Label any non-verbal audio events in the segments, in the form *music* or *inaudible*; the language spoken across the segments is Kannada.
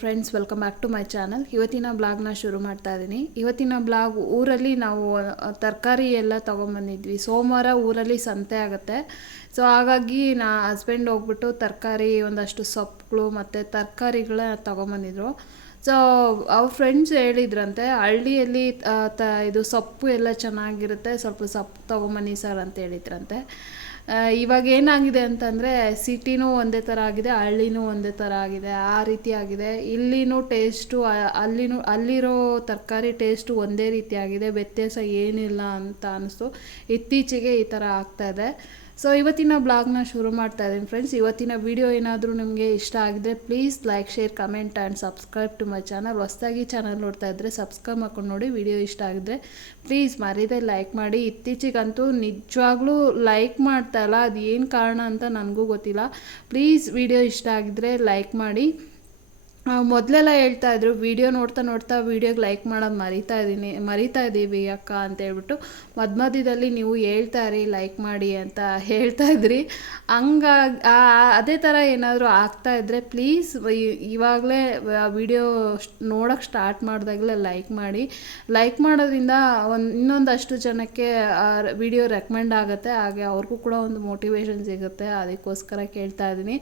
Friends welcome back to my channel ಇವತ್ತಿನ ಬ್ಲಾಗ್ನ ಶುರು ಮಾಡ್ತಾ ಇದ್ದೀನಿ ಇವತ್ತಿನ ಬ್ಲಾಗ್ ಊರಲ್ಲಿ ನಾವು ತರಕಾರಿ ಎಲ್ಲ ತೊಗೊಂಬಂದಿದ್ವಿ. ಸೋಮವಾರ ಊರಲ್ಲಿ ಸಂತೆ ಆಗುತ್ತೆ. ಸೊ ಹಾಗಾಗಿ ನಾ ಹಸ್ಬೆಂಡ್ ಹೋಗ್ಬಿಟ್ಟು ತರಕಾರಿ ಒಂದಷ್ಟು ಸೊಪ್ಪುಗಳು ಮತ್ತು ತರಕಾರಿಗಳ ತೊಗೊಂಬಂದಿದ್ರು. ಸೊ ಅವ್ರ ಫ್ರೆಂಡ್ಸ್ ಹೇಳಿದ್ರಂತೆ, ಹಳ್ಳಿಯಲ್ಲಿ ತ, ಇದು ಸೊಪ್ಪು ಎಲ್ಲ ಚೆನ್ನಾಗಿರುತ್ತೆ, ಸ್ವಲ್ಪ ಸೊಪ್ಪು ತೊಗೊಂಬನ್ನಿ ಸರ್ ಅಂತ ಹೇಳಿದ್ರಂತೆ. ಇವಾಗ ಏನಾಗಿದೆ ಅಂತಂದರೆ ಸಿಟಿನೂ ಒಂದೇ ಥರ ಆಗಿದೆ, ಹಳ್ಳಿನೂ ಒಂದೇ ಥರ ಆಗಿದೆ, ಆ ರೀತಿ ಆಗಿದೆ. ಇಲ್ಲಿನೂ ಟೇಸ್ಟು ಅಲ್ಲಿನೂ, ಅಲ್ಲಿರೋ ತರಕಾರಿ ಟೇಸ್ಟು ಒಂದೇ ರೀತಿ ಆಗಿದೆ, ವ್ಯತ್ಯಾಸ ಏನಿಲ್ಲ ಅಂತ ಅನ್ನಿಸ್ತು ಇತ್ತೀಚೆಗೆ ಈ ಥರ ಆಗ್ತಾಯಿದೆ ಸೊ ಇವತ್ತಿನ ಬ್ಲಾಗ್ನ ಶುರು ಮಾಡ್ತಾ ಇದ್ದೀನಿ ಫ್ರೆಂಡ್ಸ್ ಇವತ್ತಿನ ವಿಡಿಯೋ ಏನಾದರೂ ನಿಮಗೆ ಇಷ್ಟ ಆಗಿದ್ರೆ please like share comment and subscribe to my channel ಹೊಸ್ದಾಗಿ ಚಾನಲ್ ನೋಡ್ತಾ ಇದ್ದರೆ ಸಬ್ಸ್ಕ್ರೈಬ್ ಮಾಡ್ಕೊಂಡು ನೋಡಿ ವಿಡಿಯೋ ಇಷ್ಟ ಆಗಿದ್ರೆ ಪ್ಲೀಸ್ ಮರೀದೆ ಲೈಕ್ ಮಾಡಿ. ಇತ್ತೀಚೆಗಂತೂ ನಿಜವಾಗ್ಲೂ ಲೈಕ್ ಮಾಡ್ತಾ ಇಲ್ಲ. ಅದು ಏನು ಕಾರಣ ಅಂತ ನನಗೂ ಗೊತ್ತಿಲ್ಲ. ಪ್ಲೀಸ್ ವಿಡಿಯೋ ಇಷ್ಟ ಆಗಿದ್ರೆ ಲೈಕ್ ಮಾಡಿ. ಮೊದಲೆಲ್ಲ ಹೇಳ್ತಾ ಇದ್ರು, ವಿಡಿಯೋ ನೋಡ್ತಾ ನೋಡ್ತಾ ವಿಡಿಯೋಗೆ ಲೈಕ್ ಮಾಡೋದು ಮರಿತಾ ಇದ್ದೀನಿ ಮರಿತಾ ಇದ್ದೀವಿ ಅಕ್ಕ ಅಂತ ಹೇಳ್ಬಿಟ್ಟು. ಮಧ್ಯ ಮಧ್ಯದಲ್ಲಿ ನೀವು ಹೇಳ್ತಾ ಇರಿ ಲೈಕ್ ಮಾಡಿ ಅಂತ ಹೇಳ್ತಾ ಇದ್ರಿ. ಹಂಗಾಗಿ ಅದೇ ಥರ ಏನಾದರೂ ಆಗ್ತಾ ಇದ್ದರೆ ಪ್ಲೀಸ್ ಇವಾಗಲೇ ವಿಡಿಯೋ ನೋಡೋಕ್ಕೆ ಸ್ಟಾರ್ಟ್ ಮಾಡಿದಾಗಲೇ ಲೈಕ್ ಮಾಡಿ. ಲೈಕ್ ಮಾಡೋದ್ರಿಂದ ಒಂದು, ಇನ್ನೊಂದಷ್ಟು ಜನಕ್ಕೆ ವಿಡಿಯೋ ರೆಕಮೆಂಡ್ ಆಗುತ್ತೆ. ಹಾಗೆ ಅವ್ರಿಗೂ ಕೂಡ ಒಂದು ಮೋಟಿವೇಶನ್ ಸಿಗುತ್ತೆ. ಅದಕ್ಕೋಸ್ಕರ ಕೇಳ್ತಾ ಇದ್ದೀನಿ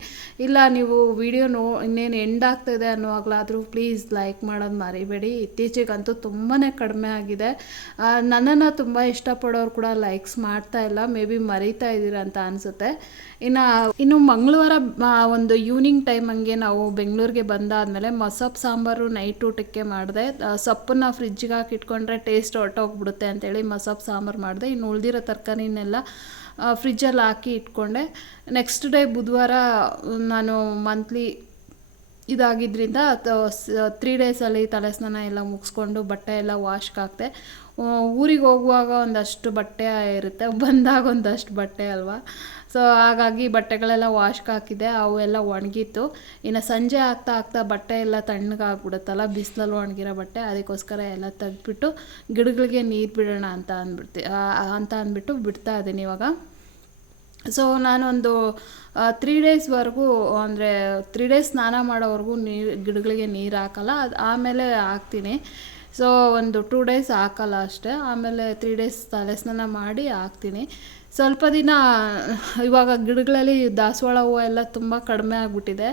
ಇಲ್ಲ, ನೀವು ವಿಡಿಯೋ ನೋ, ಇನ್ನೇನು ಎಂಡ್ ಆಗ್ತಾಯಿದೆ ಅನ್ನುವಾಗಲಾದರೂ ಪ್ಲೀಸ್ ಲೈಕ್ ಮಾಡೋದು ಮರಿಬೇಡಿ. ಇತ್ತೀಚೆಗಂತೂ ತುಂಬಾ ಕಡಿಮೆ ಆಗಿದೆ. ನನ್ನನ್ನು ತುಂಬ ಇಷ್ಟಪಡೋರು ಕೂಡ ಲೈಕ್ಸ್ ಮಾಡ್ತಾ ಇಲ್ಲ. ಮೇ ಬಿ ಮರೀತಾ ಇದ್ದೀರ ಅಂತ ಅನಿಸುತ್ತೆ. ಇನ್ನು ಇನ್ನು ಮಂಗಳವಾರ ಒಂದು ಈವ್ನಿಂಗ್ ಟೈಮ್ ಹಂಗೆ ನಾವು ಬೆಂಗಳೂರಿಗೆ ಬಂದಾದಮೇಲೆ ಮೊಸಪ್ ಸಾಂಬಾರು ನೈಟ್ ಊಟಕ್ಕೆ ಮಾಡಿದೆ. ಸೊಪ್ಪನ್ನು ಫ್ರಿಜ್ಗೆ ಹಾಕಿ ಇಟ್ಕೊಂಡ್ರೆ ಟೇಸ್ಟ್ ಹೊರಟೋಗ್ಬಿಡುತ್ತೆ ಅಂತೇಳಿ ಮೊಸಪ್ ಸಾಂಬಾರು ಮಾಡಿದೆ. ಇನ್ನು ಉಳಿದಿರೋ ತರಕಾರಿನೆಲ್ಲ ಫ್ರಿಜ್ಜಲ್ಲಿ ಹಾಕಿ ಇಟ್ಕೊಂಡೆ. ನೆಕ್ಸ್ಟ್ ಡೇ ಬುಧವಾರ ನಾನು ಮಂತ್ಲಿ ಇದಾಗಿದ್ದರಿಂದ ತ್ರೀ ಡೇಸಲ್ಲಿ ತಲೆ ಸ್ನಾನ ಎಲ್ಲ ಮುಗಿಸ್ಕೊಂಡು ಬಟ್ಟೆ ಎಲ್ಲ ವಾಶ್ಗೆ ಊರಿಗೆ ಹೋಗುವಾಗ ಒಂದಷ್ಟು ಬಟ್ಟೆ ಇರುತ್ತೆ, ಬಂದಾಗ ಒಂದಷ್ಟು ಬಟ್ಟೆ ಅಲ್ವಾ? ಸೊ ಹಾಗಾಗಿ ಬಟ್ಟೆಗಳೆಲ್ಲ ವಾಶ್ಗೆ ಹಾಕಿದೆ ಅವು ಎಲ್ಲ ಒಣಗಿತ್ತು. ಇನ್ನು ಸಂಜೆ ಆಗ್ತಾ ಆಗ್ತಾ ಬಟ್ಟೆ ಎಲ್ಲ ತಣ್ಣಗಾಗ್ಬಿಡುತ್ತಲ್ಲ, ಬಿಸಿಲಲ್ಲಿ ಒಣಗಿರೋ ಬಟ್ಟೆ, ಅದಕ್ಕೋಸ್ಕರ ಎಲ್ಲ ತೆಗೆದ್ಬಿಟ್ಟು ಗಿಡಗಳಿಗೆ ನೀರು ಬಿಡೋಣ ಅಂತ ಅಂದ್ಬಿಡ್ತಿ ಅಂತ ಅಂದ್ಬಿಟ್ಟು ಬಿಡ್ತಾ ಇದ್ದೀನಿ ಇವಾಗ. ಸೊ ನಾನೊಂದು ತ್ರೀ ಡೇಸ್ವರೆಗೂ ಅಂದರೆ ತ್ರೀ ಡೇಸ್ ಸ್ನಾನ ಮಾಡೋವರೆಗೂ ನೀರು, ಗಿಡಗಳಿಗೆ ನೀರು ಹಾಕಲ್ಲ, ಅದು ಆಮೇಲೆ ಹಾಕ್ತೀನಿ. ಸೊ ಒಂದು ಟೂ ಡೇಸ್ ಹಾಕಲ್ಲ ಅಷ್ಟೇ. ಆಮೇಲೆ ತ್ರೀ ಡೇಸ್ ತಲೆ ಸ್ನಾನ ಮಾಡಿ ಹಾಕ್ತೀನಿ. ಸ್ವಲ್ಪ ದಿನ, ಇವಾಗ ಗಿಡಗಳಲ್ಲಿ ದಾಸವಾಳ ಹೂವು ಎಲ್ಲ ತುಂಬ ಕಡಿಮೆ ಆಗಿಬಿಟ್ಟಿದೆ.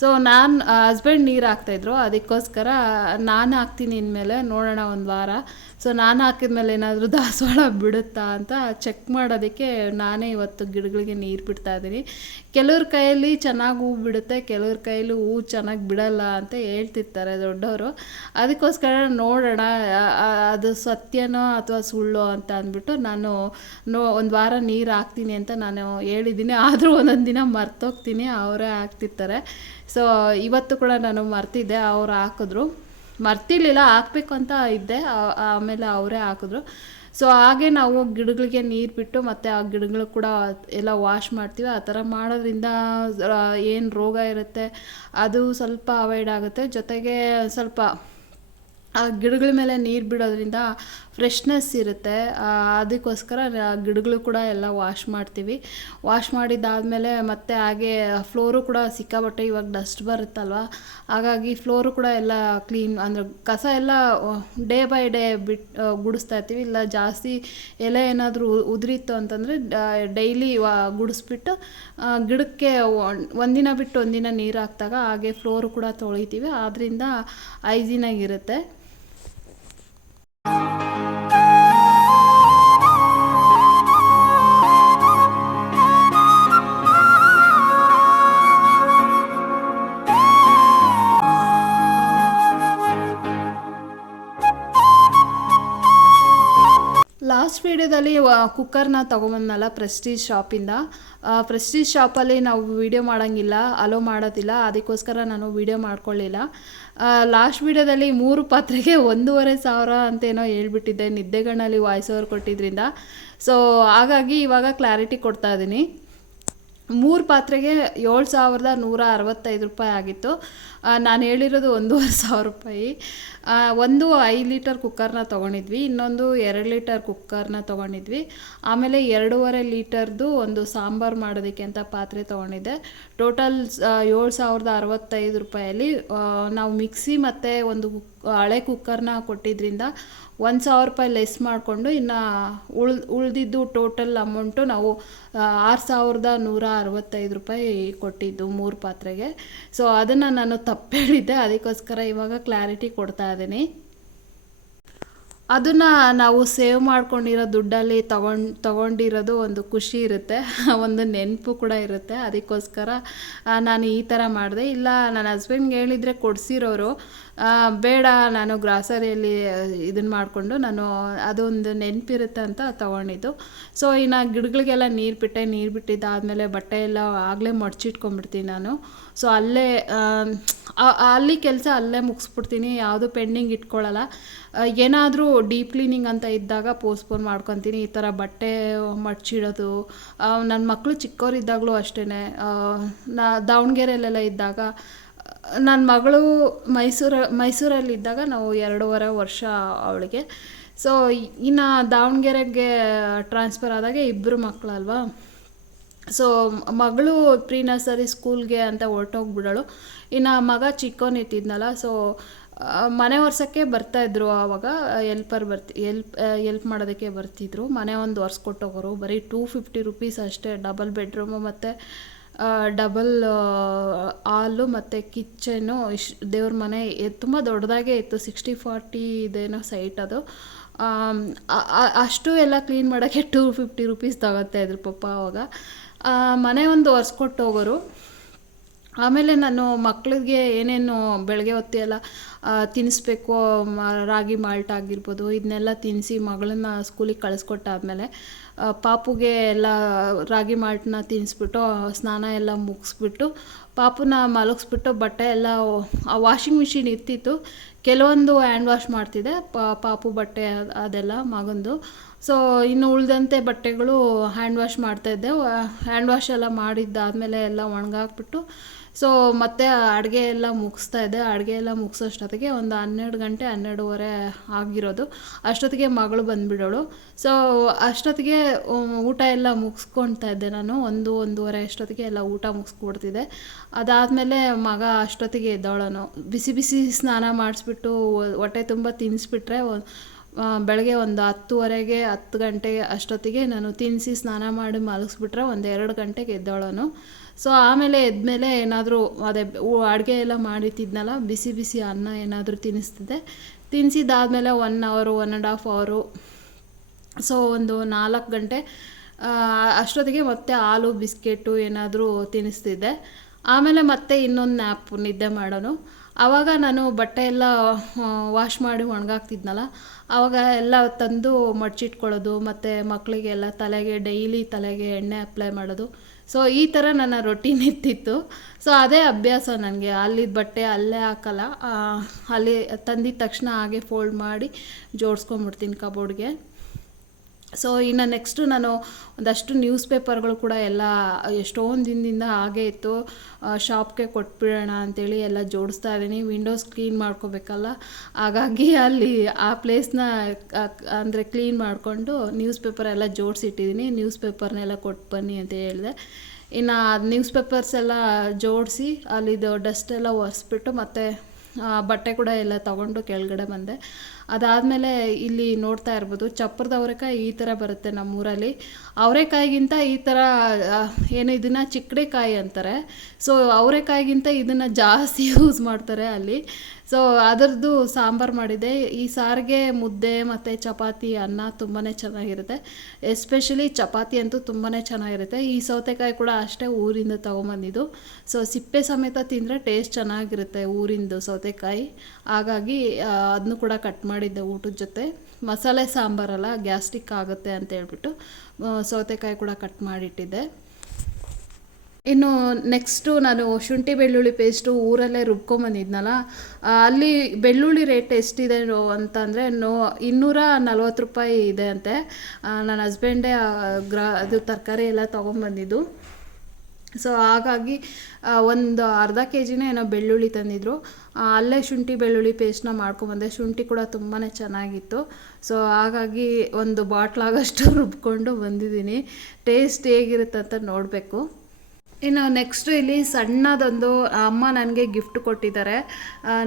ಸೊ ನಾನು ಹಸ್ಬೆಂಡ್ ನೀರು ಹಾಕ್ತಾಯಿದ್ರು ಅದಕ್ಕೋಸ್ಕರ ನಾನು ಹಾಕ್ತೀನಿ ಇನ್ಮೇಲೆ, ನೋಡೋಣ ಒಂದು ವಾರ. ಸೊ ನಾನು ಹಾಕಿದ್ಮೇಲೆ ಏನಾದರೂ ದಾಸವಾಳ ಬಿಡುತ್ತಾ ಅಂತ ಚೆಕ್ ಮಾಡೋದಕ್ಕೆ ನಾನೇ ಇವತ್ತು ಗಿಡಗಳಿಗೆ ನೀರು ಬಿಡ್ತಾ ಇದ್ದೀನಿ. ಕೆಲವ್ರ ಕೈಯಲ್ಲಿ ಚೆನ್ನಾಗಿ ಹೂವು ಬಿಡುತ್ತೆ, ಕೆಲವ್ರ ಕೈಯಲ್ಲಿ ಹೂವು ಚೆನ್ನಾಗಿ ಬಿಡಲ್ಲ ಅಂತ ಹೇಳ್ತಿರ್ತಾರೆ ದೊಡ್ಡವರು. ಅದಕ್ಕೋಸ್ಕರ ನೋಡೋಣ ಅದು ಸತ್ಯನೋ ಅಥವಾ ಸುಳ್ಳೋ ಅಂತ ಅಂದ್ಬಿಟ್ಟು ನಾನು ನೋ, ಒಂದು ವಾರ ನೀರು ಹಾಕ್ತೀನಿ ಅಂತ ನಾನು ಹೇಳಿದ್ದೀನಿ. ಆದರೂ ಒಂದೊಂದು ದಿನ ಮರ್ತೋಗ್ತೀನಿ, ಅವರೇ ಹಾಕ್ತಿರ್ತಾರೆ. ಸೊ ಇವತ್ತು ಕೂಡ ನಾನು ಮರ್ತಿದ್ದೆ, ಅವ್ರು ಹಾಕಿದ್ರು. ಮರ್ತಿರ್ಲಿಲ್ಲ, ಹಾಕ್ಬೇಕು ಅಂತ ಇದ್ದೆ. ಆಮೇಲೆ ಅವರೇ ಹಾಕಿದ್ರು. ಸೊ ಹಾಗೆ ನಾವು ಗಿಡಗಳಿಗೆ ನೀರು ಬಿಟ್ಟು ಮತ್ತು ಆ ಗಿಡಗಳು ಕೂಡ ಎಲ್ಲ ವಾಶ್ ಮಾಡ್ತೀವಿ. ಆ ಥರ ಮಾಡೋದ್ರಿಂದ ಏನು ರೋಗ ಇರುತ್ತೆ, ಅದು ಸ್ವಲ್ಪ ಅವಾಯ್ಡ್ ಆಗುತ್ತೆ. ಜೊತೆಗೆ ಸ್ವಲ್ಪ ಆ ಗಿಡಗಳ ಮೇಲೆ ನೀರು ಬಿಡೋದ್ರಿಂದ ಫ್ರೆಶ್ನೆಸ್ ಇರುತ್ತೆ. ಅದಕ್ಕೋಸ್ಕರ ಗಿಡಗಳು ಕೂಡ ಎಲ್ಲ ವಾಶ್ ಮಾಡ್ತೀವಿ. ವಾಶ್ ಮಾಡಿದ್ದಾದಮೇಲೆ ಮತ್ತೆ ಹಾಗೆ ಫ್ಲೋರು ಕೂಡ ಸಿಕ್ಕಾಬಟ್ಟೆ ಇವಾಗ ಡಸ್ಟ್ ಬರುತ್ತಲ್ವ? ಹಾಗಾಗಿ ಫ್ಲೋರು ಕೂಡ ಎಲ್ಲ ಕ್ಲೀನ್ ಅಂದರೆ ಕಸ ಎಲ್ಲ ಡೇ ಬೈ ಡೇ ಬಿಟ್ ಗುಡಿಸ್ತಾ ಇರ್ತೀವಿ. ಇಲ್ಲ ಜಾಸ್ತಿ ಎಲೆ ಏನಾದರೂ ಉದುರಿತ್ತು ಅಂತಂದರೆ ಡೈಲಿ ಗುಡಿಸ್ಬಿಟ್ಟು ಗಿಡಕ್ಕೆ ಒಂದಿನ ಬಿಟ್ಟು ಒಂದಿನ ನೀರು ಹಾಕಿದಾಗ ಹಾಗೆ ಫ್ಲೋರು ಕೂಡ ತೊಳಿತೀವಿ. ಆದ್ದರಿಂದ ಹೈಜೀನಾಗಿರುತ್ತೆ ಲಾಸ್ಟ್ ವೀಡಿಯೋದಲ್ಲಿ ಕುಕ್ಕರ್ನ ತೊಗೊಂಬಂದಲ್ಲ ಪ್ರೆಸ್ಟೀಜ್ ಶಾಪಿಂದ ಪ್ರೆಸ್ಟೀಜ್ ಶಾಪಲ್ಲಿ ನಾವು ವೀಡಿಯೋ ಮಾಡೋಂಗಿಲ್ಲ ಅಲೋ ಮಾಡೋದಿಲ್ಲ, ಅದಕ್ಕೋಸ್ಕರ ನಾನು ವೀಡಿಯೋ ಮಾಡ್ಕೊಳ್ಳಿಲ್ಲ. ಲಾಸ್ಟ್ ವೀಡಿಯೋದಲ್ಲಿ ಮೂರು ಪಾತ್ರೆಗೆ *laughs* ಒಂದೂವರೆ ಸಾವಿರ ಅಂತೇನೋ ಹೇಳ್ಬಿಟ್ಟಿದ್ದೆ, ನಿದ್ದೆಗಣ್ಣಲ್ಲಿ ವಾಯ್ಸ್ ಓವರ್ ಕೊಟ್ಟಿದ್ರಿಂದ. ಸೊ ಹಾಗಾಗಿ ಇವಾಗ ಕ್ಲಾರಿಟಿ ಕೊಡ್ತಾ ಇದ್ದೀನಿ. ಮೂರು ಪಾತ್ರೆಗೆ ಏಳು ಸಾವಿರದ ನೂರ ಅರವತ್ತೈದು ರೂಪಾಯಿ ಆಗಿತ್ತು. ನಾನು ಹೇಳಿರೋದು ಒಂದೂವರೆ ಸಾವಿರ ರೂಪಾಯಿ. ಒಂದು ಐದು ಲೀಟರ್ ಕುಕ್ಕರ್ನ ತೊಗೊಂಡಿದ್ವಿ, ಇನ್ನೊಂದು ಎರಡು ಲೀಟರ್ ಕುಕ್ಕರ್ನ ತೊಗೊಂಡಿದ್ವಿ. ಆಮೇಲೆ ಎರಡೂವರೆ ಲೀಟರ್ದು ಒಂದು ಸಾಂಬಾರು ಮಾಡೋದಕ್ಕೆ ಅಂತ ಪಾತ್ರೆ ತೊಗೊಂಡಿದ್ದೆ. ಟೋಟಲ್ ಏಳು ಸಾವಿರದ ಅರವತ್ತೈದು ರೂಪಾಯಲ್ಲಿ ನಾವು ಮಿಕ್ಸಿ ಮತ್ತು ಒಂದು ಹಳೆ ಕುಕ್ಕರ್ನ ಕೊಟ್ಟಿದ್ದರಿಂದ ಒಂದು ಸಾವಿರ ರೂಪಾಯಿ ಲೆಸ್ ಮಾಡಿಕೊಂಡು ಇನ್ನು ಉಳ್, ಉಳಿದಿದ್ದು ಟೋಟಲ್ ಅಮೌಂಟು ನಾವು ಆರು ಸಾವಿರದ ನೂರ ಅರವತ್ತೈದು ರೂಪಾಯಿ ಕೊಟ್ಟಿದ್ದು ಮೂರು ಪಾತ್ರೆಗೆ. ಸೊ ಅದನ್ನು ನಾನು ತಪ್ಪು ಹೇಳಿದ್ದೆ. ಅದಕ್ಕೋಸ್ಕರ ಇವಾಗ ಕ್ಲಾರಿಟಿ ಕೊಡ್ತಾ ಇದ್ದೀನಿ. ಅದನ್ನು ನಾವು ಸೇವ್ ಮಾಡ್ಕೊಂಡಿರೋ ದುಡ್ಡಲ್ಲಿ ತಗೊಂಡು, ತಗೊಂಡಿರೋದು ಒಂದು ಖುಷಿ ಇರುತ್ತೆ. *laughs* ಒಂದು ನೆನಪು ಕೂಡ ಇರುತ್ತೆ. ಅದಕ್ಕೋಸ್ಕರ ನಾನು ಈ ಥರ ಮಾಡಿದೆ. ಇಲ್ಲ, ನನ್ನ ಹಸ್ಬೆಂಡ್ಗೆ ಹೇಳಿದರೆ ಕೊಡಿಸಿರೋರು ಬೇಡ, ನಾನು ಗ್ರಾಸರಿಯಲ್ಲಿ ಇದನ್ನು ಮಾಡಿಕೊಂಡು ನಾನು ಅದೊಂದು ನೆನಪಿರುತ್ತೆ ಅಂತ ತೊಗೊಂಡಿದ್ದು. ಸೊ ಇನ್ನು ಗಿಡಗಳಿಗೆಲ್ಲ ನೀರು ಬಿಟ್ಟೆ, ನೀರು ಬಿಟ್ಟಿದ್ದಾದಮೇಲೆ ಬಟ್ಟೆ ಎಲ್ಲ ಆಗಲೇ ಮಡಚಿಟ್ಕೊಂಡ್ಬಿಡ್ತೀನಿ ನಾನು. ಸೊ ಅಲ್ಲೇ ಅಲ್ಲಿ ಕೆಲಸ ಅಲ್ಲೇ ಮುಗಿಸ್ಬಿಡ್ತೀನಿ, ಯಾವುದು ಪೆಂಡಿಂಗ್ ಇಟ್ಕೊಳ್ಳಲ್ಲ ಏನಾದರೂ ಡೀಪ್ ಕ್ಲೀನಿಂಗ್ ಅಂತ ಇದ್ದಾಗ ಪೋಸ್ಟ್ಪೋನ್ ಮಾಡ್ಕೊತೀನಿ, ಈ ಥರ ಬಟ್ಟೆ ಮಡ್ಚಿಡೋದು. ನನ್ನ ಮಕ್ಕಳು ಚಿಕ್ಕವರಿದ್ದಾಗಲೂ ಅಷ್ಟೇ ನಾ ದಾವಣಗೆರೆಯಲ್ಲೆಲ್ಲ ಇದ್ದಾಗ ನನ್ನ ಮಗಳು ಮೈಸೂರು, ಮೈಸೂರಲ್ಲಿದ್ದಾಗ ನಾವು ಎರಡೂವರೆ ವರ್ಷ ಅವಳಿಗೆ. ಸೊ ಇನ್ನು ದಾವಣಗೆರೆಗೆ ಟ್ರಾನ್ಸ್ಫರ್ ಆದಾಗ ಇಬ್ಬರು ಮಕ್ಕಳಲ್ವಾ ಸೊ ಮಗಳು ಪ್ರೀ ನರ್ಸರಿ ಸ್ಕೂಲ್ಗೆ ಅಂತ ಹೊರಟೋಗ್ಬಿಡೋಳು. ಇನ್ನು ಮಗ ಚಿಕ್ಕವನಿಟ್ಟಿದ್ನಲ್ಲ ಸೊ ಮನೆ ಒರ್ಸೋಕ್ಕೆ ಬರ್ತಾಯಿದ್ರು ಆವಾಗ. ಎಲ್ಪರ್ ಬರ್ತಿ ಎಲ್ಪ್ ಎಲ್ಪ್ ಮಾಡೋದಕ್ಕೆ ಬರ್ತಿದ್ರು. ಮನೆ ಒಂದು ಒರೆಸ್ಕೊಟ್ಟೋಗೋರು. ಬರೀ ಟೂ ಫಿಫ್ಟಿ ರುಪೀಸ್ ಅಷ್ಟೇ ಡಬಲ್ ಬೆಡ್ರೂಮು ಮತ್ತು ಡಬಲ್ ಹಾಲು ಮತ್ತು ಕಿಚನು ಇಶ್, ದೇವ್ರ ಮನೆ ತುಂಬ ದೊಡ್ಡದಾಗೇ ಇತ್ತು ಸಿಕ್ಸ್ಟಿ ಫಾರ್ಟಿ ಇದೇನೋ ಸೈಟ್ ಅದು. ಅಷ್ಟು ಎಲ್ಲ ಕ್ಲೀನ್ ಮಾಡೋಕ್ಕೆ ಟೂ ಫಿಫ್ಟಿ ರುಪೀಸ್ ತಗೋತಾ ಇದ್ರು ಪಪ್ಪ ಅವಾಗ. ಮನೆ ಒಂದು ಒರೆಸ್ಕೊಟ್ಟು ಹೋಗೋರು. ಆಮೇಲೆ ನಾನು ಮಕ್ಕಳಿಗೆ ಏನೇನು ಬೆಳಗ್ಗೆ ಹೊತ್ತೆಲ್ಲ ತಿನ್ನಿಸ್ಬೇಕು ರಾಗಿ ಮಾಲ್ಟ್ ಆಗಿರ್ಬೋದು ಇದನ್ನೆಲ್ಲ ತಿನ್ನಿಸಿ ಮಗಳನ್ನ ಸ್ಕೂಲಿಗೆ ಕಳಿಸ್ಕೊಟ್ಟಾದ್ಮೇಲೆ ಪಾಪುಗೆ ಎಲ್ಲ ರಾಗಿ ಮಾಲ್ಟನ್ನ ತಿನ್ನಿಸ್ಬಿಟ್ಟು, ಸ್ನಾನ ಎಲ್ಲ ಮುಗಿಸ್ಬಿಟ್ಟು, ಪಾಪುನ ಮಲಗಿಸ್ಬಿಟ್ಟು ಬಟ್ಟೆ ಎಲ್ಲ ವಾಷಿಂಗ್ ಮಿಷಿನ್ ಇರ್ತಿತ್ತು. ಕೆಲವೊಂದು ಹ್ಯಾಂಡ್ ವಾಶ್ ಮಾಡ್ತಿದ್ದೆ ಪಾಪು ಬಟ್ಟೆ ಅದೆಲ್ಲ ಮಗಂದು. ಸೊ, ಇನ್ನು ಉಳಿದಂತೆ ಬಟ್ಟೆಗಳು ಹ್ಯಾಂಡ್ ವಾಶ್ ಮಾಡ್ತಾಯಿದ್ದೆ ಹ್ಯಾಂಡ್ ವಾಶ್ ಎಲ್ಲ ಮಾಡಿದ್ದಾದಮೇಲೆ ಎಲ್ಲ ಒಣಗಾಕ್ಬಿಟ್ಟು ಸೊ ಮತ್ತೆ ಅಡುಗೆ ಎಲ್ಲ ಮುಗಿಸ್ತಾ ಇದ್ದೆ ಅಡುಗೆ ಎಲ್ಲ ಮುಗಿಸೋಷ್ಟೊತ್ತಿಗೆ ಒಂದು ಹನ್ನೆರಡು ಗಂಟೆ, ಹನ್ನೆರಡುವರೆ ಆಗಿರೋದು. ಅಷ್ಟೊತ್ತಿಗೆ ಮಗಳು ಬಂದುಬಿಡೋಳು. ಸೊ ಅಷ್ಟೊತ್ತಿಗೆ ಊಟ ಎಲ್ಲ ಮುಗಿಸ್ಕೊಳ್ತಾ ಇದ್ದೆ ನಾನು. ಒಂದು, ಒಂದೂವರೆ ಅಷ್ಟೊತ್ತಿಗೆ ಎಲ್ಲ ಊಟ ಮುಗಿಸ್ಕೊಡ್ತಿದ್ದೆ. ಅದಾದಮೇಲೆ ಮಗ ಅಷ್ಟೊತ್ತಿಗೆ ಎದ್ದವಳನು ಬಿಸಿ ಬಿಸಿ ಸ್ನಾನ ಮಾಡಿಸ್ಬಿಟ್ಟು ಹೊಟ್ಟೆ ತುಂಬ ತಿನ್ನಿಸ್ಬಿಟ್ರೆ ಬೆಳಗ್ಗೆ ಒಂದು ಹತ್ತುವರೆಗೆ, ಹತ್ತು ಗಂಟೆಗೆ ಅಷ್ಟೊತ್ತಿಗೆ ನಾನು ತಿನ್ನಿಸಿ ಸ್ನಾನ ಮಾಡಿ ಮಲಗಿಸ್ಬಿಟ್ರೆ ಒಂದು ಎರಡು ಗಂಟೆಗೆ ಎದ್ದವಳನು ಸೊ ಆಮೇಲೆ ಎದ್ಮೇಲೆ ಏನಾದರೂ ಅದೇ ಅಡುಗೆ ಎಲ್ಲ ಮಾಡಿಟ್ಟಿದ್ನಲ್ಲ, ಬಿಸಿ ಬಿಸಿ ಅನ್ನ ಏನಾದರೂ ತಿನ್ನಿಸ್ತಿದ್ದೆ. ತಿನ್ನಿಸಿದ್ದಾದಮೇಲೆ ಒನ್ ಅವರು ಒನ್ ಆ್ಯಂಡ್ ಹಾಫ್ ಅವರು ಸೊ ಒಂದು ನಾಲ್ಕು ಗಂಟೆ ಅಷ್ಟೊತ್ತಿಗೆ ಮತ್ತೆ ಹಾಲು ಬಿಸ್ಕೆಟ್ಟು ಏನಾದರೂ ತಿನ್ನಿಸ್ತಿದ್ದೆ. ಆಮೇಲೆ ಮತ್ತೆ ಇನ್ನೊಂದು ನ್ಯಾಪ್ ನಿದ್ದೆ ಮಾಡೋನು. ಆವಾಗ ನಾನು ಬಟ್ಟೆ ಎಲ್ಲ ವಾಶ್ ಮಾಡಿ ಒಣಗಾಕ್ತಿದ್ನಲ್ಲ ಆವಾಗ ಎಲ್ಲ ತಂದು ಮಡ್ಚಿಟ್ಕೊಳ್ಳೋದು, ಮತ್ತು ಮಕ್ಕಳಿಗೆಲ್ಲ ತಲೆಗೆ ಡೈಲಿ ತಲೆಗೆ ಎಣ್ಣೆ ಅಪ್ಲೈ ಮಾಡೋದು. ಸೊ ಈ ಥರ ನನ್ನ ರೊಟೀನ್ ಇತ್ತಿತ್ತು ಸೊ ಅದೇ ಅಭ್ಯಾಸ ನನಗೆ. ಅಲ್ಲಿದ್ದ ಬಟ್ಟೆ ಅಲ್ಲೇ ಹಾಕಲ್ಲ. ಅಲ್ಲಿ ತಂದಿದ ತಕ್ಷಣ ಹಾಗೆ ಫೋಲ್ಡ್ ಮಾಡಿ ಜೋಡಿಸ್ಕೊಂಬಿಡ್ತೀನಿ ಕಬೋರ್ಡ್ಗೆ ಸೊ ಇನ್ನು ನೆಕ್ಸ್ಟು ನಾನು ಒಂದಷ್ಟು ನ್ಯೂಸ್ ಪೇಪರ್ಗಳು ಕೂಡ ಎಲ್ಲ ಎಷ್ಟೊಂದು ದಿನದಿಂದ ಹಾಗೆ ಇತ್ತು. ಶಾಪ್ಗೆ ಕೊಟ್ಬಿಡೋಣ ಅಂತೇಳಿ ಎಲ್ಲ ಜೋಡಿಸ್ತಾ ಇದ್ದೀನಿ. ವಿಂಡೋಸ್ ಕ್ಲೀನ್ ಮಾಡ್ಕೋಬೇಕಲ್ಲ. ಹಾಗಾಗಿ ಅಲ್ಲಿ ಆ ಪ್ಲೇಸ್ನ ಅಂದರೆ ಕ್ಲೀನ್ ಮಾಡಿಕೊಂಡು ನ್ಯೂಸ್ ಪೇಪರ್ ಎಲ್ಲ ಜೋಡಿಸಿಟ್ಟಿದ್ದೀನಿ. ನ್ಯೂಸ್ ಪೇಪರ್ನೆಲ್ಲ ಕೊಟ್ಟು ಬನ್ನಿ ಅಂತ ಹೇಳಿದೆ. ಇನ್ನು ನ್ಯೂಸ್ ಪೇಪರ್ಸ್ ಎಲ್ಲ ಜೋಡಿಸಿ ಅಲ್ಲಿದು ಡಸ್ಟ್ ಎಲ್ಲ ಒರೆಸ್ಬಿಟ್ಟು ಮತ್ತು ಬಟ್ಟೆ ಕೂಡ ಎಲ್ಲ ತಗೊಂಡು ಕೆಳಗಡೆ ಬಂದೆ. ಅದಾದಮೇಲೆ ಇಲ್ಲಿ ನೋಡ್ತಾ ಇರ್ಬೋದು, ಚಪ್ಪರದ ಅವರೆಕಾಯಿ ಈ ಥರ ಬರುತ್ತೆ ನಮ್ಮೂರಲ್ಲಿ. ಅವರೆಕಾಯಿಗಿಂತ ಈ ಥರ ಏನು ಇದನ್ನು ಚಿಕ್ಕಡೆಕಾಯಿ ಅಂತಾರೆ. ಸೊ ಅವರೆಕಾಯಿಗಿಂತ ಇದನ್ನು ಜಾಸ್ತಿ *laughs* ಯೂಸ್ ಮಾಡ್ತಾರೆ ಅಲ್ಲಿ. ಸೊ ಅದರದ್ದು ಸಾಂಬಾರು ಮಾಡಿದೆ. ಈ ಸಾರಿಗೆ ಮುದ್ದೆ ಮತ್ತು ಚಪಾತಿ ಅನ್ನ ತುಂಬಾ ಚೆನ್ನಾಗಿರುತ್ತೆ. ಎಸ್ಪೆಷಲಿ ಚಪಾತಿ ಅಂತೂ ತುಂಬಾ ಚೆನ್ನಾಗಿರುತ್ತೆ. ಈ ಸೌತೆಕಾಯಿ ಕೂಡ ಅಷ್ಟೇ ಊರಿಂದ ತೊಗೊಂಬಂದಿದ್ದು. ಸೊ ಸಿಪ್ಪೆ ಸಮೇತ ತಿಂದರೆ ಟೇಸ್ಟ್ ಚೆನ್ನಾಗಿರುತ್ತೆ ಊರಿಂದು ಸೌತೆಕಾಯಿ. ಹಾಗಾಗಿ ಅದನ್ನು ಕೂಡ ಕಟ್ ಮಾಡಿದ್ದೆ ಊಟದ ಜೊತೆ ಮಸಾಲೆ ಸಾಂಬಾರಲ್ಲ ಗ್ಯಾಸ್ಟ್ರಿಕ್ ಆಗುತ್ತೆ ಅಂತ ಹೇಳ್ಬಿಟ್ಟು ಸೌತೆಕಾಯಿ ಕೂಡ ಕಟ್ ಮಾಡಿಟ್ಟಿದ್ದೆ. ಇನ್ನು ನೆಕ್ಸ್ಟು ನಾನು ಶುಂಠಿ ಬೆಳ್ಳುಳ್ಳಿ ಪೇಸ್ಟು ಊರಲ್ಲೇ ರುಬ್ಕೊಂಬಂದಿದ್ನಲ್ಲ ಅಲ್ಲಿ ಬೆಳ್ಳುಳ್ಳಿ ರೇಟ್ ಎಷ್ಟಿದೆ ಅಂತಂದರೆ, ನೋ, ಇನ್ನೂರ ನಲ್ವತ್ತು ರೂಪಾಯಿ ಇದೆ ಅಂತೆ. ನನ್ನ ಹಸ್ಬೆಂಡೇ ಗ್ರಾ, ಅದು ತರಕಾರಿ ಎಲ್ಲ ತೊಗೊಂಬಂದಿದ್ದು. ಸೊ ಹಾಗಾಗಿ ಒಂದು ಅರ್ಧ ಕೆ ಜಿನೇ ಏನೋ ಬೆಳ್ಳುಳ್ಳಿ ತಂದಿದ್ರು. ಅಲ್ಲೇ ಶುಂಠಿ ಬೆಳ್ಳುಳ್ಳಿ ಪೇಸ್ಟ್ನ ಮಾಡ್ಕೊಂಡ್ಬಂದೆ ಶುಂಠಿ ಕೂಡ ತುಂಬಾ ಚೆನ್ನಾಗಿತ್ತು. ಸೊ ಹಾಗಾಗಿ ಒಂದು ಬಾಟ್ಲಾಗಷ್ಟು *laughs* ರುಬ್ಕೊಂಡು ಬಂದಿದ್ದೀನಿ. ಟೇಸ್ಟ್ ಹೇಗಿರುತ್ತೆ ಅಂತ ನೋಡಬೇಕು. ಇನ್ನು ನೆಕ್ಸ್ಟು ಇಲ್ಲಿ ಸಣ್ಣದೊಂದು ಅಮ್ಮ ನನಗೆ ಗಿಫ್ಟ್ ಕೊಟ್ಟಿದ್ದಾರೆ.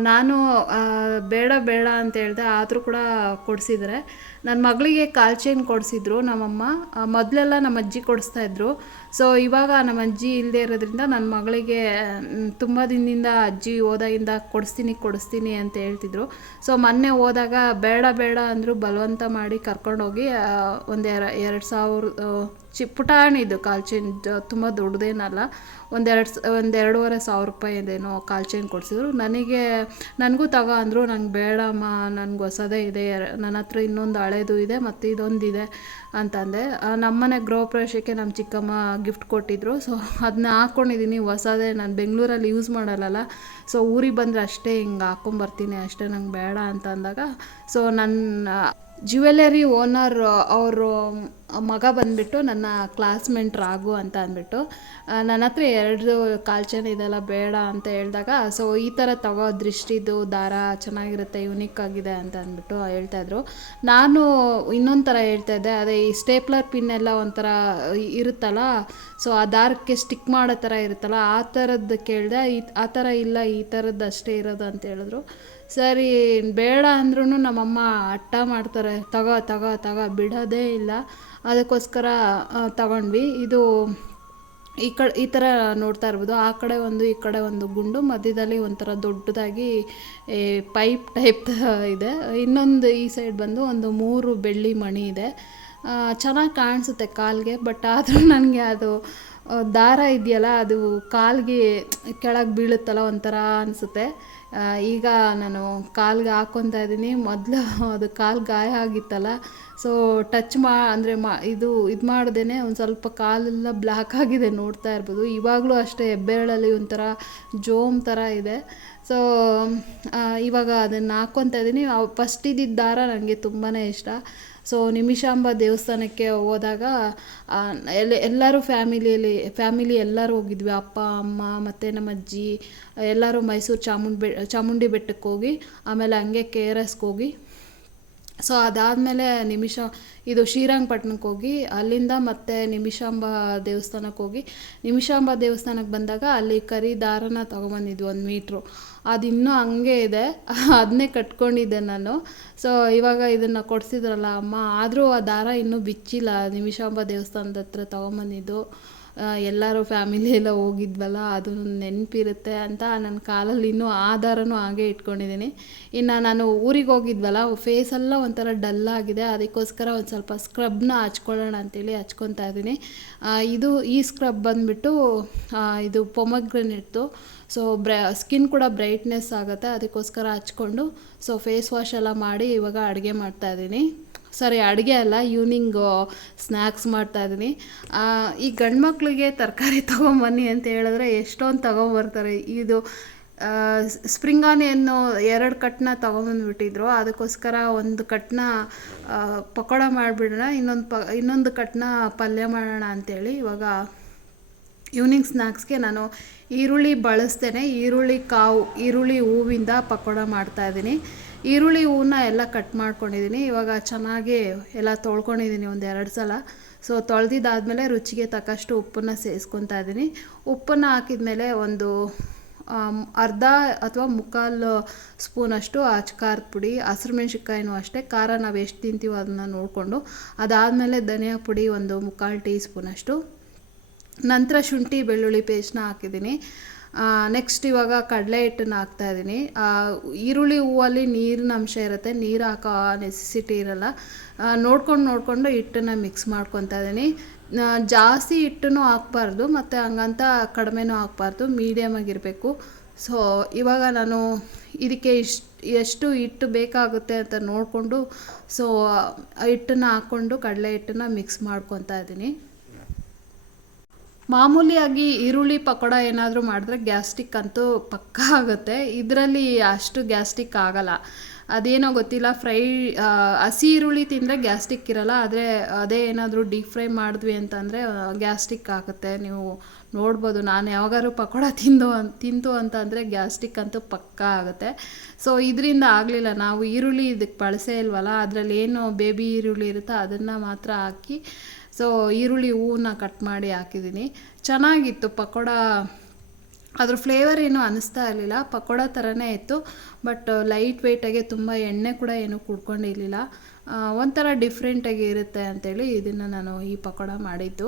ನಾನು ಬೇಡ ಬೇಡ ಅಂತ ಹೇಳಿದೆ, ಆದರೂ ಕೂಡ ಕೊಡಿಸಿದ್ದಾರೆ. ನನ್ನ ಮಗಳಿಗೆ ಕಾಲ್ ಚೈನ್ ಕೊಡಿಸಿದ್ರು ನಮ್ಮಮ್ಮ. ಮೊದಲೆಲ್ಲ ನಮ್ಮ ಅಜ್ಜಿ ಕೊಡಿಸ್ತಾ ಇದ್ರು. ಸೊ ಇವಾಗ ನಮ್ಮ ಅಜ್ಜಿ ಇಲ್ಲದೆ ಇರೋದ್ರಿಂದ ನನ್ನ ಮಗಳಿಗೆ ತುಂಬ ದಿನದಿಂದ ಅಜ್ಜಿ ಹೋದಾಗಿಂದ ಕೊಡಿಸ್ತೀನಿ ಕೊಡಿಸ್ತೀನಿ ಅಂತ ಹೇಳ್ತಿದ್ರು. ಸೊ ಮೊನ್ನೆ ಹೋದಾಗ ಬೇಡ ಬೇಡ ಅಂದರು ಬಲವಂತ ಮಾಡಿ ಕರ್ಕೊಂಡೋಗಿ ಒಂದು ಎರ, ಎರಡು ಸಾವಿರ ಚಿ ಪುಟಾಣಿದು ಕಾಲ್ ಚೈನ್ ತುಂಬ ದೊಡ್ಡದೇನಲ್ಲ. ಒಂದೆರಡು ಒಂದೆರಡೂವರೆ ಸಾವಿರ ರೂಪಾಯಿ ರೂಪಾಯಿದೇನೋ ಕಾಲ್ ಚೈನ್ ಕೊಡಿಸಿದ್ರು. ನನಗೆ, ನನಗೂ ತಗೋ ಅಂದರು, ನಂಗೆ ಬೇಡಮ್ಮ, ನನಗೆ ಹೊಸದೇ ಇದೆ ನನ್ನ ಹತ್ರ ಇನ್ನೊಂದು ಹಳೇದು ಇದೆ ಮತ್ತು ಇದೊಂದಿದೆ ಅಂತಂದೆ. ನಮ್ಮ ನಮ್ಮನೆ ಗೃಹ ಪ್ರವೇಶಕ್ಕೆ ನಮ್ಮ ಚಿಕ್ಕಮ್ಮ ಗಿಫ್ಟ್ ಕೊಟ್ಟಿದ್ರು. ಸೊ ಅದನ್ನ ಹಾಕ್ಕೊಂಡಿದ್ದೀನಿ ಹೊಸದೇ ನಾನು ಬೆಂಗಳೂರಲ್ಲಿ ಯೂಸ್ ಮಾಡಲ್ಲಲ್ಲ. ಸೊ ಊರಿಗೆ ಬಂದರೆ ಅಷ್ಟೇ ಹಿಂಗೆ ಹಾಕ್ಕೊಂಬರ್ತೀನಿ ಅಷ್ಟೇ ನಂಗೆ ಬೇಡ ಅಂತ ಅಂದಾಗ ಸೊ ನನ್ನ ಜ್ಯುವೆಲರಿ ಓನರ್ ಅವರು ಮಗ ಬಂದುಬಿಟ್ಟು ನನ್ನ ಕ್ಲಾಸ್ಮೇಟ್ ರಾಘು ಅಂತ ಅಂದ್ಬಿಟ್ಟು ನನ್ನ ಹತ್ರ ಎರಡು ಕಾಲ್ಚನ್ ಇದೆಲ್ಲ ಬೇಡ ಅಂತ ಹೇಳಿದಾಗ ಸೊ ಈ ಥರ ತಗೋ, ದೃಷ್ಟಿದು, ದಾರ ಚೆನ್ನಾಗಿರುತ್ತೆ ಯುನಿಕ್ ಆಗಿದೆ ಅಂತ ಅಂದ್ಬಿಟ್ಟು ಹೇಳ್ತಾಯಿದ್ರು ನಾನು ಇನ್ನೊಂದು ಥರ ಹೇಳ್ತಾ ಇದ್ದೆ, ಅದೇ ಈ ಸ್ಟೇಪ್ಲರ್ ಪಿನ್ ಎಲ್ಲ ಒಂಥರ ಇರುತ್ತಲ್ಲ ಸೊ ಆ ದಾರಕ್ಕೆ ಸ್ಟಿಕ್ ಮಾಡೋ ಥರ ಇರುತ್ತಲ್ಲ, ಆ ಥರದ್ದು ಕೇಳಿದೆ, ಈ, ಆ ಥರ ಇಲ್ಲ, ಈ ಥರದ್ದು ಅಷ್ಟೇ ಇರೋದು ಅಂತ ಹೇಳಿದ್ರು. ಸರಿ, ಬೇಡ ಅಂದ್ರೂ ನಮ್ಮಮ್ಮ ಅಟ್ಟ ಮಾಡ್ತಾರೆ. ತಗೋ ತಗೋ ತಗೋ, ಬಿಡೋದೇ ಇಲ್ಲ. ಅದಕ್ಕೋಸ್ಕರ ತಗೊಂಡ್ವಿ. ಇದು ಈ ಕಡೆ, ಈ ಥರ ನೋಡ್ತಾ ಇರ್ಬೋದು. ಆ ಕಡೆ ಒಂದು, ಈ ಕಡೆ ಒಂದು ಗುಂಡು, ಮಧ್ಯದಲ್ಲಿ ಒಂಥರ ದೊಡ್ಡದಾಗಿ ಪೈಪ್ ಟೈಪ್ ಇದೆ. ಇನ್ನೊಂದು ಈ ಸೈಡ್ ಬಂದು ಒಂದು ಮೂರು ಬೆಳ್ಳಿ ಮಣಿ ಇದೆ. ಚೆನ್ನಾಗಿ ಕಾಣಿಸುತ್ತೆ ಕಾಲಿಗೆ, ಬಟ್ ಆದರೂ ನನಗೆ ಅದು ದಾರ ಇದೆಯಲ್ಲ, ಅದು ಕಾಲಿಗೆ ಕೆಳಗೆ ಬೀಳುತ್ತಲ್ಲ ಒಂಥರ ಅನಿಸುತ್ತೆ. ಈಗ ನಾನು ಕಾಲ್ಗೆ ಹಾಕೊತಾ ಇದ್ದೀನಿ. ಮೊದಲು ಅದು ಕಾಲು ಗಾಯ ಆಗಿತ್ತಲ್ಲ ಸೊ ಟಚ್ ಮಾ, ಅಂದರೆ ಮಾ, ಇದು ಇದು ಮಾಡ್ದೇ ಒಂದು ಸ್ವಲ್ಪ ಕಾಲೆಲ್ಲ ಬ್ಲ್ಯಾಕ್ ಆಗಿದೆ ನೋಡ್ತಾ ಇರ್ಬೋದು. ಇವಾಗಲೂ ಅಷ್ಟೇ ಹೆಬ್ಬೆರಳಲ್ಲಿ ಒಂಥರ ಜೋಮ್ ಥರ ಇದೆ. ಸೊ ಇವಾಗ ಅದನ್ನು ಹಾಕ್ಕೊತಾ ಇದ್ದೀನಿ. ಫಸ್ಟ್ ಇದ್ದಿದ್ದ ದಾರ ನನಗೆ ತುಂಬಾ ಇಷ್ಟ. ಸೊ ನಿಮಿಷಾಂಬ ದೇವಸ್ಥಾನಕ್ಕೆ ಹೋದಾಗ ಎಲ್ಲ ಎಲ್ಲರೂ ಫ್ಯಾಮಿಲಿಯಲ್ಲಿ, ಫ್ಯಾಮಿಲಿ ಎಲ್ಲರೂ ಹೋಗಿದ್ವಿ. ಅಪ್ಪ, ಅಮ್ಮ, ಮತ್ತು ನಮ್ಮ ಅಜ್ಜಿ, ಎಲ್ಲರೂ ಮೈಸೂರು ಚಾಮುಂಡಿ ಬೆ, ಚಾಮುಂಡಿ ಬೆಟ್ಟಕ್ಕೆ ಹೋಗಿ, ಆಮೇಲೆ ಹಂಗೆ ಕೆ ಆರ್ ಎಸ್ಗೆ ಹೋಗಿ. ಸೊ ಅದಾದಮೇಲೆ ನಿಮಿಷ, ಇದು ಶ್ರೀರಂಗಪಟ್ಟಣಕ್ಕೆ ಹೋಗಿ, ಅಲ್ಲಿಂದ ಮತ್ತೆ ನಿಮಿಷಾಂಬ ದೇವಸ್ಥಾನಕ್ಕೆ ಹೋಗಿ. ನಿಮಿಷಾಂಬ ದೇವಸ್ಥಾನಕ್ಕೆ ಬಂದಾಗ ಅಲ್ಲಿ ಕರಿ ದಾರನ ತೊಗೊಂಬಂದಿದ್ವಿ ಒಂದು ಮೀಟ್ರು. ಅದು ಇನ್ನೂ ಹಂಗೆ ಇದೆ. *laughs* ಅದನ್ನೇ ಕಟ್ಕೊಂಡಿದ್ದೆ ನಾನು. ಸೊ ಇವಾಗ ಇದನ್ನು ಕೊಡಿಸಿದ್ರಲ್ಲ ಅಮ್ಮ, ಆದರೂ ಆ ದಾರ ಇನ್ನೂ ಬಿಚ್ಚಿಲ್ಲ. ನಿಮಿಷಾಂಬ ದೇವಸ್ಥಾನದ ಹತ್ರ ತೊಗೊಂಬಂದಿದ್ದು. ಎಲ್ಲರೂ ಫ್ಯಾಮಿಲಿ ಎಲ್ಲ ಹೋಗಿದ್ವಲ್ಲ, ಅದು ನೆನಪಿರುತ್ತೆ ಅಂತ ನನ್ನ ಕಾಲಲ್ಲಿ ಇನ್ನೂ ಆ ದಾರನೂ ಹಾಗೆ ಇಟ್ಕೊಂಡಿದ್ದೀನಿ. ಇನ್ನು ನಾನು ಊರಿಗೆ ಹೋಗಿದ್ವಲ್ಲ ಫೇಸೆಲ್ಲ ಒಂಥರ ಡಲ್ ಆಗಿದೆ. ಅದಕ್ಕೋಸ್ಕರ ಒಂದು ಸ್ವಲ್ಪ ಸ್ಕ್ರಬ್ನ ಹಚ್ಕೊಳ್ಳೋಣ ಅಂತೇಳಿ ಹಚ್ಕೊತಾ ಇದ್ದೀನಿ. ಇದು ಈ ಸ್ಕ್ರಬ್ ಬಂದುಬಿಟ್ಟು ಇದು ಪೊಮಗ್ರೆನೇಟ್ದು ಸೊ ಬ್ರ ಸ್ಕಿನ್ ಕೂಡ ಬ್ರೈಟ್ನೆಸ್ ಆಗುತ್ತೆ, ಅದಕ್ಕೋಸ್ಕರ ಹಚ್ಕೊಂಡು ಸೊ ಫೇಸ್ ವಾಶ್ ಎಲ್ಲ ಮಾಡಿ ಇವಾಗ ಅಡುಗೆ ಮಾಡ್ತಾಯಿದ್ದೀನಿ ಸರಿ ಅಡುಗೆ ಅಲ್ಲ ಈವ್ನಿಂಗ್ ಸ್ನ್ಯಾಕ್ಸ್ ಮಾಡ್ತಾಯಿದ್ದೀನಿ ಈ ಗಂಡು ಮಕ್ಕಳಿಗೆ ತರಕಾರಿ ತೊಗೊಂಬನ್ನಿ ಅಂತ ಹೇಳಿದ್ರೆ ಎಷ್ಟೊಂದು ತೊಗೊಂಬರ್ತಾರೆ. ಇದು ಸ್ಪ್ರಿಂಗ್ ಆನಿಯನ್ನು ಎರಡು ಕಟ್ನ ತೊಗೊಂಬಂದ್ಬಿಟ್ಟಿದ್ರು. ಅದಕ್ಕೋಸ್ಕರ ಒಂದು ಕಟ್ನ ಪಕೋಡ ಮಾಡಿಬಿಡೋಣ, ಇನ್ನೊಂದು ಪ, ಇನ್ನೊಂದು ಕಟ್ನ ಪಲ್ಯ ಮಾಡೋಣ ಅಂತೇಳಿ ಇವಾಗ ಈವ್ನಿಂಗ್ ಸ್ನ್ಯಾಕ್ಸ್ಗೆ ನಾನು ಈರುಳ್ಳಿ ಬಳಸ್ತೇನೆ. ಈರುಳ್ಳಿ ಕಾವು, ಈರುಳ್ಳಿ ಹೂವಿಂದ ಪಕೋಡ ಮಾಡ್ತಾಯಿದ್ದೀನಿ ಈರುಳ್ಳಿ ಹೂವನ್ನ ಎಲ್ಲ ಕಟ್ ಮಾಡ್ಕೊಂಡಿದ್ದೀನಿ. ಇವಾಗ ಚೆನ್ನಾಗಿ ಎಲ್ಲ ತೊಳ್ಕೊಂಡಿದ್ದೀನಿ ಒಂದು ಎರಡು ಸಲ. ಸೊ ತೊಳೆದಿದ್ದಾದಮೇಲೆ ರುಚಿಗೆ ತಕ್ಕಷ್ಟು ಉಪ್ಪನ್ನು ಸೇರಿಸ್ಕೊತಾ ಇದ್ದೀನಿ. ಉಪ್ಪನ್ನು ಹಾಕಿದ್ಮೇಲೆ ಒಂದು ಅರ್ಧ ಅಥವಾ ಮುಕ್ಕಾಲು ಸ್ಪೂನಷ್ಟು ಅಚ್ಚ ಖಾರದ ಪುಡಿ, ಹಸಿರು ಮೆಣ್ಸಿನ್ಕಾಯಿನೂ ಅಷ್ಟೇ. ಖಾರ ನಾವು ಎಷ್ಟು ತಿಂತೀವೋ ಅದನ್ನು ನೋಡಿಕೊಂಡು. ಅದಾದಮೇಲೆ ಧನಿಯಾ ಪುಡಿ ಒಂದು ಮುಕ್ಕಾಲು ಟೀ ಸ್ಪೂನಷ್ಟು ನಂತರ ಶುಂಠಿ, ಬೆಳ್ಳುಳ್ಳಿ ಪೇಸ್ಟ್ನ ಹಾಕಿದ್ದೀನಿ. ನೆಕ್ಸ್ಟ್ ಇವಾಗ ಕಡಲೆ ಹಿಟ್ಟನ್ನು ಹಾಕ್ತಾ ಇದ್ದೀನಿ. ಈರುಳ್ಳಿ ಹೂವಲ್ಲಿ ನೀರಿನ ಅಂಶ ಇರುತ್ತೆ. ನೀರು ಹಾಕೋ ನೆಸೆಸಿಟಿ ಇರಲ್ಲ. ನೋಡ್ಕೊಂಡು ನೋಡಿಕೊಂಡು ಹಿಟ್ಟನ್ನು ಮಿಕ್ಸ್ ಮಾಡ್ಕೊತಾ ಇದ್ದೀನಿ. ಜಾಸ್ತಿ ಹಿಟ್ಟನ್ನು ಹಾಕ್ಬಾರ್ದು, ಮತ್ತು ಹಂಗಂತ ಕಡಿಮೆನೂ ಹಾಕ್ಬಾರ್ದು ಮೀಡಿಯಮ್ ಆಗಿರಬೇಕು. ಸೊ ಇವಾಗ ನಾನು ಇದಕ್ಕೆ ಇಷ್ಟು, ಎಷ್ಟು ಹಿಟ್ಟು ಬೇಕಾಗುತ್ತೆ ಅಂತ ನೋಡಿಕೊಂಡು ಸೊ ಹಿಟ್ಟನ್ನು ಹಾಕ್ಕೊಂಡು ಕಡಲೆ ಹಿಟ್ಟನ್ನು ಮಿಕ್ಸ್ ಮಾಡ್ಕೊತಾ ಇದ್ದೀನಿ. ಮಾಮೂಲಿಯಾಗಿ ಈರುಳ್ಳಿ ಪಕೋಡ ಏನಾದರೂ ಮಾಡಿದ್ರೆ ಗ್ಯಾಸ್ಟಿಕ್ ಅಂತೂ ಪಕ್ಕಾ ಆಗುತ್ತೆ. ಇದರಲ್ಲಿ ಅಷ್ಟು ಗ್ಯಾಸ್ಟಿಕ್ ಆಗಲ್ಲ. ಅದೇನೋ ಗೊತ್ತಿಲ್ಲ, ಫ್ರೈ ಹಸಿ ಈರುಳ್ಳಿ ತಿಂದರೆ ಗ್ಯಾಸ್ಟಿಕ್ ಇರಲ್ಲ, ಆದರೆ ಅದೇ ಏನಾದರೂ ಡೀಪ್ ಫ್ರೈ ಮಾಡಿದ್ವಿ ಅಂತಂದರೆ ಗ್ಯಾಸ್ಟಿಕ್ ಆಗುತ್ತೆ. ನೀವು ನೋಡ್ಬೋದು, ನಾನು ಯಾವಾಗಾದ್ರು ಪಕೋಡ ತಿಂದು ತಿಂತು ಅಂತಂದರೆ ಗ್ಯಾಸ್ಟಿಕ್ ಅಂತೂ ಪಕ್ಕಾ ಆಗುತ್ತೆ. ಸೊ, ಇದರಿಂದ ಆಗಲಿಲ್ಲ. ನಾವು ಈರುಳ್ಳಿ ಇದಕ್ಕೆ ಬಳಸೇ ಇಲ್ವಲ್ಲ, ಅದರಲ್ಲಿ ಏನು ಬೇಬಿ ಈರುಳ್ಳಿ ಇರುತ್ತೋ, ಅದನ್ನು ಮಾತ್ರ ಹಾಕಿ ಸೊ ಈರುಳ್ಳಿ ಹೂವನ್ನ ಕಟ್ ಮಾಡಿ ಹಾಕಿದ್ದೀನಿ. ಚೆನ್ನಾಗಿತ್ತು ಪಕೋಡ. ಅದ್ರ ಫ್ಲೇವರ್ ಏನು ಅನ್ನಿಸ್ತಾ ಇರಲಿಲ್ಲ. ಪಕೋಡ ಥರನೇ ಇತ್ತು ಬಟ್ ಲೈಟ್ ವೆಯ್ಟಾಗೆ ತುಂಬ ಎಣ್ಣೆ ಕೂಡ ಏನು ಕುಡ್ಕೊಂಡಿರಲಿಲ್ಲ. ಒಂಥರ ಡಿಫ್ರೆಂಟಾಗಿ ಇರುತ್ತೆ ಅಂಥೇಳಿ ಇದನ್ನು ನಾನು ಈ ಪಕೋಡ ಮಾಡಿದ್ದು.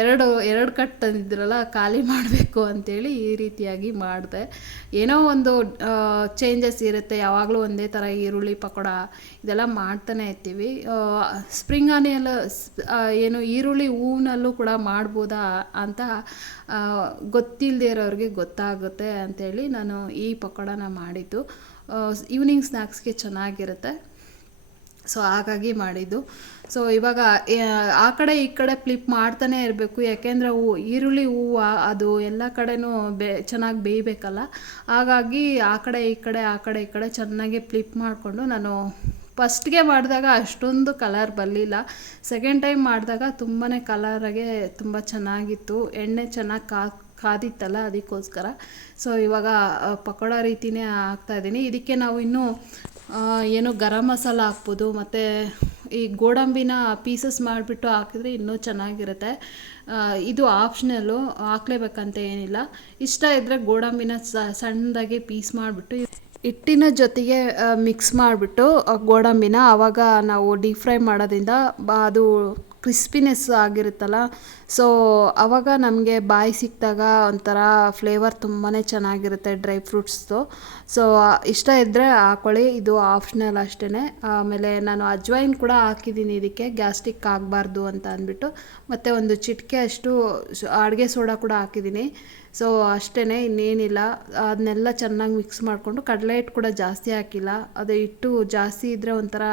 ಎರಡು ಎರಡು ಕಟ್ ತಂದಿದ್ರಲ್ಲ, ಖಾಲಿ *laughs* ಮಾಡಬೇಕು ಅಂಥೇಳಿ ಈ ರೀತಿಯಾಗಿ ಮಾಡಿದೆ. ಏನೋ ಒಂದು ಚೇಂಜಸ್ ಇರುತ್ತೆ. ಯಾವಾಗಲೂ ಒಂದೇ ಥರ ಈರುಳ್ಳಿ, ಪಕೋಡ ಇದೆಲ್ಲ ಮಾಡ್ತಾನೆ ಇರ್ತೀವಿ. ಸ್ಪ್ರಿಂಗ್ ಆನಿಯಲ್ಲ ಏನು ಈರುಳ್ಳಿ ಹೂವಿನಲ್ಲೂ ಕೂಡ ಮಾಡ್ಬೋದಾ ಅಂತ ಗೊತ್ತಿಲ್ಲದೆ ಇರೋರಿಗೆ ಗೊತ್ತಾಗುತ್ತೆ ಅಂಥೇಳಿ ನಾನು ಈ ಪಕೋಡನ ಮಾಡಿದ್ದು. ಈವ್ನಿಂಗ್ ಸ್ನ್ಯಾಕ್ಸ್ಗೆ ಚೆನ್ನಾಗಿರುತ್ತೆ. ಸೊ ಹಾಗಾಗಿ ಮಾಡಿದ್ದು. ಸೊ ಇವಾಗ ಆ- ಕಡೆ ಈ ಕಡೆ ಫ್ಲಿಪ್ ಮಾಡ್ತಾನೆ ಇರಬೇಕು. ಯಾಕೆಂದರೆ ಹೂ, ಈರುಳ್ಳಿ ಹೂವು, ಅದು ಎಲ್ಲ ಕಡೆನೂ ಬೇ, ಚೆನ್ನಾಗಿ ಬೇಯಬೇಕಲ್ಲ. ಹಾಗಾಗಿ ಆ ಕಡೆ ಈ ಕಡೆ, ಆ ಕಡೆ ಈ ಕಡೆ ಚೆನ್ನಾಗಿ ಫ್ಲಿಪ್ ಮಾಡಿಕೊಂಡು ನಾನು ಫಸ್ಟ್ಗೆ ಮಾಡಿದಾಗ ಅಷ್ಟೊಂದು ಕಲರ್ ಬರಲಿಲ್ಲ. ಸೆಕೆಂಡ್ ಟೈಮ್ ಮಾಡಿದಾಗ ತುಂಬಾ ಕಲರಾಗೆ ತುಂಬ ಚೆನ್ನಾಗಿತ್ತು. ಎಣ್ಣೆ ಚೆನ್ನಾಗಿ ಕಾ, ಕಾದಿತ್ತಲ್ಲ ಅದಕ್ಕೋಸ್ಕರ. ಸೊ ಇವಾಗ ಪಕೋಡ ರೀತಿನೇ ಹಾಕ್ತಾಯಿದ್ದೀನಿ ಇದಕ್ಕೆ ನಾವು ಇನ್ನೂ ಏನು ಗರಂ ಮಸಾಲ ಹಾಕ್ಬೋದು, ಮತ್ತು ಈ ಗೋಡಂಬಿನ ಪೀಸಸ್ ಮಾಡಿಬಿಟ್ಟು ಹಾಕಿದ್ರೆ ಇನ್ನೂ ಚೆನ್ನಾಗಿರುತ್ತೆ. ಇದು ಆಪ್ಷನಲ್ಲು ಹಾಕ್ಲೇಬೇಕಂತ ಏನಿಲ್ಲ. ಇಷ್ಟ ಇದ್ದರೆ ಗೋಡಂಬಿನ ಸಣ್ಣದಾಗಿ ಪೀಸ್ ಮಾಡಿಬಿಟ್ಟು, ಹಿಟ್ಟಿನ ಜೊತೆಗೆ ಮಿಕ್ಸ್ ಮಾಡಿಬಿಟ್ಟು ಗೋಡಂಬಿನ ಆವಾಗ ನಾವು ಡೀಪ್ ಫ್ರೈ ಮಾಡೋದ್ರಿಂದ ಅದು ಕ್ರಿಸ್ಪಿನೆಸ್ ಆಗಿರುತ್ತಲ್ಲ. ಸೊ ಆವಾಗ ನಮಗೆ ಬಾಯಿ ಸಿಕ್ಕಿದಾಗ ಒಂಥರ ಫ್ಲೇವರ್ ತುಂಬಾ ಚೆನ್ನಾಗಿರುತ್ತೆ ಡ್ರೈ ಫ್ರೂಟ್ಸ್ದು ಸೊ ಇಷ್ಟ ಇದ್ದರೆ ಹಾಕೊಳ್ಳಿ ಇದು ಆಪ್ಷನಲ್ ಅಷ್ಟೇ ಆಮೇಲೆ ನಾನು ಅಜ್ವೈನ್ ಕೂಡ ಹಾಕಿದ್ದೀನಿ ಇದಕ್ಕೆ ಗ್ಯಾಸ್ಟ್ರಿಕ್ ಆಗಬಾರ್ದು ಅಂತ ಅಂದ್ಬಿಟ್ಟು. ಮತ್ತು ಒಂದು ಚಿಟಿಕೆ ಅಷ್ಟು, ಅಡುಗೆ ಸೋಡಾ ಕೂಡ ಹಾಕಿದ್ದೀನಿ. ಸೊ ಅಷ್ಟೇ ಇನ್ನೇನಿಲ್ಲ. ಅದನ್ನೆಲ್ಲ ಚೆನ್ನಾಗಿ ಮಿಕ್ಸ್ ಮಾಡಿಕೊಂಡು ಕಡಲೆ ಹಿಟ್ಟು ಕೂಡ ಜಾಸ್ತಿ ಹಾಕಿಲ್ಲ. ಅದು ಹಿಟ್ಟು ಜಾಸ್ತಿ ಇದ್ದರೆ ಒಂಥರ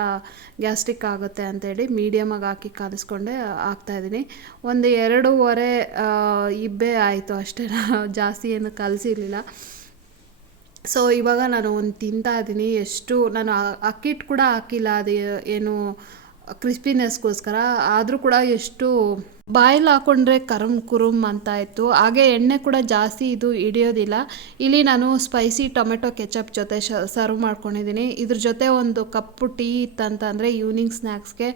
ಗ್ಯಾಸ್ಟ್ರಿಕ್ ಆಗುತ್ತೆ ಅಂತೇಳಿ ಮೀಡಿಯಮಾಗಿ ಹಾಕಿ ಕಾಲಿಸ್ಕೊಂಡೆ ಹಾಕ್ತಾಯಿದ್ದೀನಿ ಒಂದು ಎರಡೂವರೆ ಇಬ್ಬೆ ಆಯಿತು ಅಷ್ಟೇ. *laughs* ಜಾಸ್ತಿ ಏನು ಕಲಸಿರಲಿಲ್ಲ. ಸೊ ಇವಾಗ ನಾನು ಒಂದು ತಿಂತಾ ಇದ್ದೀನಿ. ಎಷ್ಟು ನಾನು ಅಕ್ಕಿ ಹಿಟ್ಟು ಕೂಡ ಹಾಕಿಲ್ಲ. ಅದು ಏನು ಕ್ರಿಸ್ಪಿನೆಸ್ಗೋಸ್ಕರ ಆದರೂ ಕೂಡ ಎಷ್ಟು ಬಾಯಲ್ಲಿ ಹಾಕೊಂಡ್ರೆ ಕರಮ್ ಕುರುಮ್ ಅಂತ ಇತ್ತು. ಹಾಗೆ ಎಣ್ಣೆ ಕೂಡ ಜಾಸ್ತಿ ಇದು ಹಿಡಿಯೋದಿಲ್ಲ. ಇಲ್ಲಿ ನಾನು ಸ್ಪೈಸಿ ಟೊಮೆಟೊ ಕೆಚಪ್ ಜೊತೆ ಸರ್ವ್ ಮಾಡ್ಕೊಂಡಿದ್ದೀನಿ. ಇದ್ರ ಜೊತೆ ಒಂದು ಕಪ್ಪು ಟೀ ಇತ್ತಂತಂದರೆ ಈವ್ನಿಂಗ್ ಸ್ನ್ಯಾಕ್ಸ್ಗೆ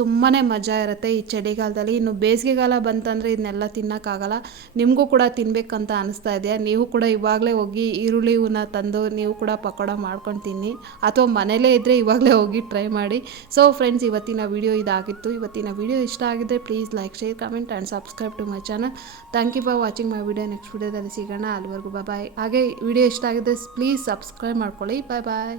ತುಂಬಾ ಮಜಾ ಇರುತ್ತೆ ಈ ಚಳಿಗಾಲದಲ್ಲಿ. ಇನ್ನು ಬೇಸಿಗೆಗಾಲ ಬಂತಂದರೆ ಇದನ್ನೆಲ್ಲ ತಿನ್ನೋಕ್ಕಾಗಲ್ಲ. ನಿಮಗೂ ಕೂಡ ತಿನ್ನಬೇಕಂತ ಅನಿಸ್ತಾ ಇದೆಯಾ? ನೀವು ಕೂಡ ಇವಾಗಲೇ ಹೋಗಿ ಈರುಳ್ಳಿ ಹೂನ ತಂದು ನೀವು ಕೂಡ ಪಕೋಡ ಮಾಡ್ಕೊಂಡು ತಿನ್ನಿ. ಅಥವಾ ಮನೇಲೇ ಇದ್ದರೆ ಇವಾಗಲೇ ಹೋಗಿ ಟ್ರೈ ಮಾಡಿ. ಸೊ ಫ್ರೆಂಡ್ಸ್ ಇವತ್ತಿನ ವಿಡಿಯೋ ಇದಾಗಿತ್ತು. ಇವತ್ತಿನ ವಿಡಿಯೋ ಇಷ್ಟ ಆಗಿದ್ರೆ please like share comment and subscribe to my channel thank you for watching my video next ವಿಡಿಯೋದಲ್ಲಿ ಸಿಗೋಣ. ಅಲ್ಲಿವರೆಗೂ ಬಾಯ್ ಹಾಗೆ ವಿಡಿಯೋ ಇಷ್ಟ ಆಗಿದ್ರೆ ಪ್ಲೀಸ್ ಸಬ್ಸ್ಕ್ರೈಬ್ ಮಾಡ್ಕೊಳ್ಳಿ. ಬಾಯ್ ಬಾಯ್